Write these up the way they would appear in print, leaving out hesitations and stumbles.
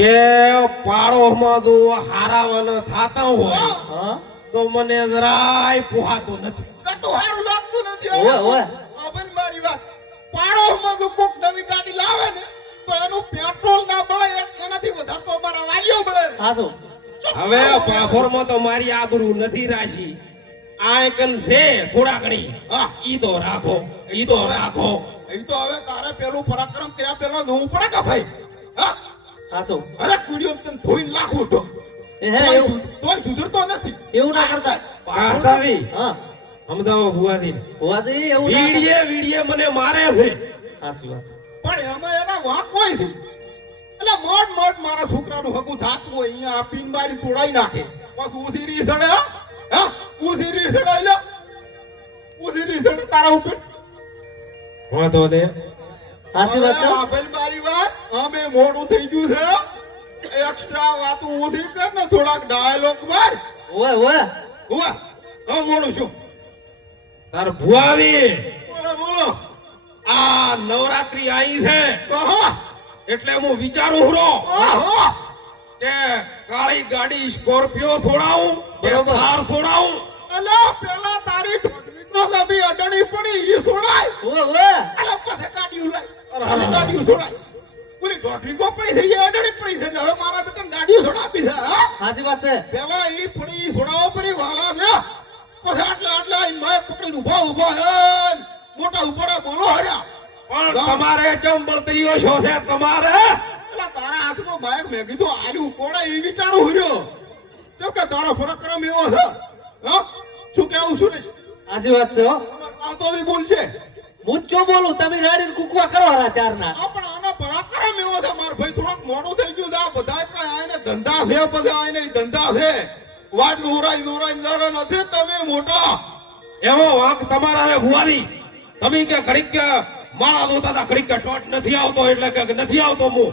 કે પાડોમાં જો હારાવાના થાતા હોય તો મને જરાય પોહાતું નથી. કતું હારું લાગતું નથી. ઓય ઓય અબન મારી વાત, પાડોમાં જો કોક નવી ગાડી લાવે ને તો એનું પેટ્રોલ ના બળે એનાથી વધારે તો અમારા વાલીઓ બળે. હાસો હવે પાફોરમાં તો મારી આબરૂ નથી રાશી. આ એકન છે થોડા ઘણી ઈ તો રાખો, ઈ તો રાખો. એ તો હવે તારે પેલું પરાક્રમ કર્યા પેલા જોવું પડે કે ભાઈ. હા હાસો અરે કુડીઓ તને ધોઈને લાખો તો એ હે એવું તોય સુધરતો નથી. એવું ના કરતા. પાડોશી હા સમજાવો ભુવાજી. હોવાથી એવું ના કરતા. વીડિયે મને મારે છે. હાચી વાત. પણ એમાં એના વાંક કોઈ નથી. એટલે મોડ મારા છોકરાનું હગું થાતું હોય અહીંયા આ પીન મારી તોડાઈ નાખે. બસ ઉસી રીસડે હા ઉસી રીસડે લે ઉસી રીસડે તારા ઉપર. વાંધો ને હાચી વાત છે. આ ભાઈ મારી વાત અમે મોડું થઈ ગયું છે. એક્સ્ટ્રા વાતો ઉસી કર ને થોડાક ડાયલોગ માર. ઓય ઓય હુઆ હવે મોડું છું. તાર ભુવાજી બોલો આ નવરાત્રી આવી છે હા એટલે હું વિચારું હુરો હા કે કાળી ગાડી સ્કોર્પિયો છોડાવું કે બરોબર. થાર છોડાવું. અલા પેલા તારી ઠોઠવીનો લબી અડણી પડી ઈ છોડાય. ઓય ઓય અલા પછી ગાડીઓ લાય ગાડીઓ છોડાય. પૂરી ઠોઠવી કો પડી થઈ જાય અડણી પડી થઈ જાય. હવે મારા બેટાને ગાડીઓ છોડાવી છે હા હાચી વાત છે. પેલા ઈ પડી ઈ છોડાવો પડી વાલા છે. પછી આટલા ઈ માય પકડીને ઊભા હે મોટા ઉપડા બોલો હર્યા. પણ તમારે ચંબળતરીઓ છો છે તમારે. અલા તારા હાથમાં બાઈક મેં કીધું આલ્યું કોડા ઈ વિચારું હર્યો. તો કે તારો પરાક્રમ એવો છે હા શું કેવું સુરેશ? હાચી વાત છે હો. આ તો ઈ બોલ છે. હું જ ચો બોલું તમે રાડીને કુકવા કરો હરા ચારના. પણ આનો પરાક્રમ એવો છે માર ભાઈ. થોડોક મોડું થઈ ગયું છે. આ બધા કઈ આઈને ધંધા છે બધા આઈને ધંધા છે. વાટ દોરાઈ લડે નથી તમે મોટા. એવો વાંક તમારા છે ભુવાજી. તમે કે ઘડીક કે માળા દોતા હતા ઘડીક કે ટોટ નથી આવતો એટલે કે નથી આવતો હું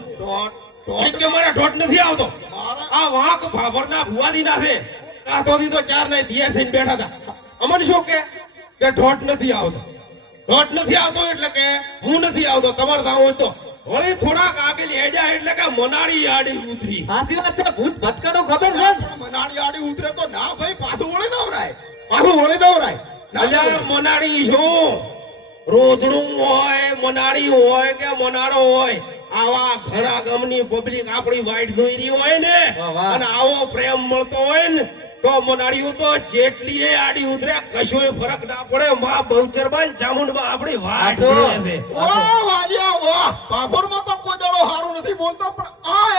ઘડીક કે મારે ટોટ નથી આવતો. આ વાંક ભાભરના ભુવાજી ના છે. કાતોથી તો ચાર ને ધીએ થઈને બેઠા હતા. અમન શું કે ઢોટ નથી આવતો ઢોટ નથી આવતો એટલે કે હું નથી આવતો. તમારે તો આવું તો વળી થોડાક આગળ હેડ્યા એટલે કે મનાડી આડી ઉતરી. હાચી વાત છે. ભૂત ભટકાડો ખબર છે. પણ મનાડી આડી ઉતરે તો ના ભાઈ પાછું વળી દવરાય. અલ્યા મનાડી શું રોધડું હોય મનાડી હોય કે મનાડો હોય આવા ઘણા ગામની પબ્લિક આપણી વાઈટ જોઈ રહી હોય ને વાહ, વાહ. અને આવો પ્રેમ મળતો હોય ને તો મનાડીઓ તો જેટલી આડી ઉતરે કશોય ફરક ના પડે. માં બહુચરબાન ચામુંડમાં આપણી વાઈટ આજો. જોડે છે. વાહ વાલિયા વાહ. પાફરમાં તો કોઈ દાડો હારું નથી બોલતો પણ આ